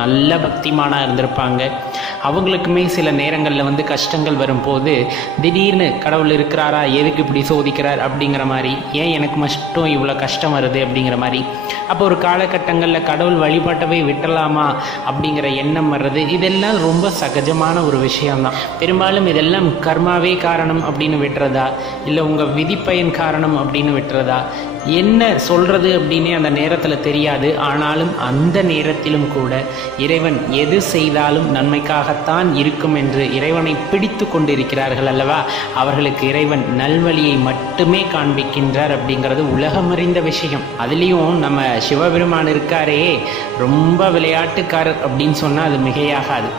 நல்ல பக்திமானாக இருந்திருப்பாங்க. அவங்களுக்குமே சில நேரங்களில் கஷ்டங்கள் வரும்போது திடீர்னு கடவுள் இருக்கிறாரா, எதுக்கு இப்படி சோதிக்கிறார் அப்படிங்கிற மாதிரி, ஏன் எனக்கு மட்டும் இவ்வளோ கஷ்டம் வருது அப்படிங்கிற மாதிரி. அப்போ ஒரு காலகட்டங்களில் கடவுள் வழிபாட்டவே விட்டுடலாமா அப்படிங்கிற எண்ணம் வர்றது, இதெல்லாம் ரொம்ப சகஜமான ஒரு விஷயம்தான். பெரும்பாலும் இதெல்லாம் கர்மாவே காரணம் அப்படின்னு விட்டுறதா, இல்லை உங்கள் விதிப்பயன் காரணம் அப்படின்னு விட்டுறதா, என்ன சொல்கிறது அப்படின்னே அந்த நேரத்தில் தெரியாது. ஆனாலும் அந்த நேரத்திலும் கூட இறைவன் எது செய்தாலும் நன்மைக்காகத்தான் இருக்கும் என்று இறைவனை பிடித்து கொண்டிருக்கிறார்கள் அல்லவா. அவர்களுக்கு இறைவன் நல்வழியை மட்டுமே காண்பிக்கின்றார் அப்படிங்கிறது உலகமறிந்த விஷயம். அதுலேயும் நம்ம சிவபெருமான் இருக்காரே, ரொம்ப விளையாட்டுக்காரர் அப்படின்னு சொன்னால் அது மிகையாகாது.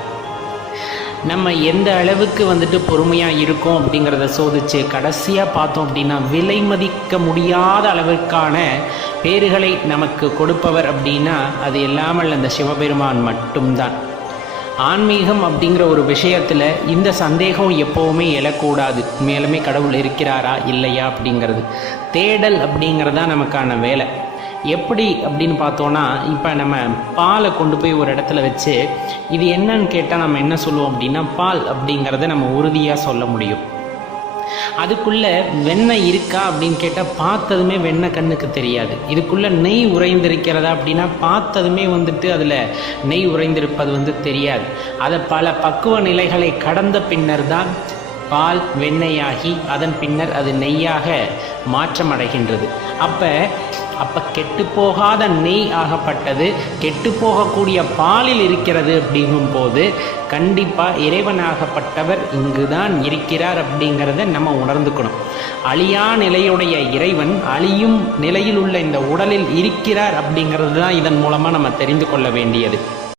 நம்ம எந்த அளவுக்கு பொறுமையாக இருக்கோம் அப்படிங்கிறத சோதித்து கடைசியாக பார்த்தோம் அப்படின்னா, விலை மதிக்க முடியாத அளவிற்கான பேறுகளை நமக்கு கொடுப்பவர் அப்படின்னா அது இல்லாமல் அந்த சிவபெருமான் மட்டும்தான். ஆன்மீகம் அப்படிங்கிற ஒரு விஷயத்தில் இந்த சந்தேகம் எப்போவுமே எழக்கூடாது. மேலுமே கடவுள் இருக்கிறாரா இல்லையா அப்படிங்கிறது தேடல் அப்படிங்கிறதான் நமக்கான வேலை. எப்படி அப்படின்னு பார்த்தோன்னா, இப்போ நம்ம பாலை கொண்டு போய் ஒரு இடத்துல வச்சு இது என்னன்னு கேட்டால் நம்ம என்ன சொல்லுவோம் அப்படின்னா, பால் அப்படிங்கிறத நம்ம உறுதியாக சொல்ல முடியும். அதுக்குள்ளே வெண்ணெய் இருக்கா அப்படின்னு கேட்டால் பார்த்ததுமே வெண்ணெய் கண்ணுக்கு தெரியாது. இதுக்குள்ளே நெய் உறைந்திருக்கிறதா அப்படின்னா பார்த்ததுமே அதில் நெய் உறைந்திருப்பது தெரியாது. அதை பல பக்குவ நிலைகளை கடந்த பின்னர் தான் பால் வெண்ணெயாகி அதன் பின்னர் அது நெய்யாக மாற்றமடைகின்றது. அப்போ கெட்டுப்போகாத நெய் ஆகப்பட்டது கெட்டு போகக்கூடிய பாலில் இருக்கிறது அப்படிங்கும்போது கண்டிப்பாக இறைவனாகப்பட்டவர் இங்கு தான் இருக்கிறார் அப்படிங்கிறத நம்ம உணர்ந்துக்கணும். அழியா நிலையுடைய இறைவன் அழியும் நிலையில் உள்ள இந்த உடலில் இருக்கிறார் அப்படிங்கிறது தான் இதன் மூலமாக நம்ம தெரிந்து கொள்ள வேண்டியது.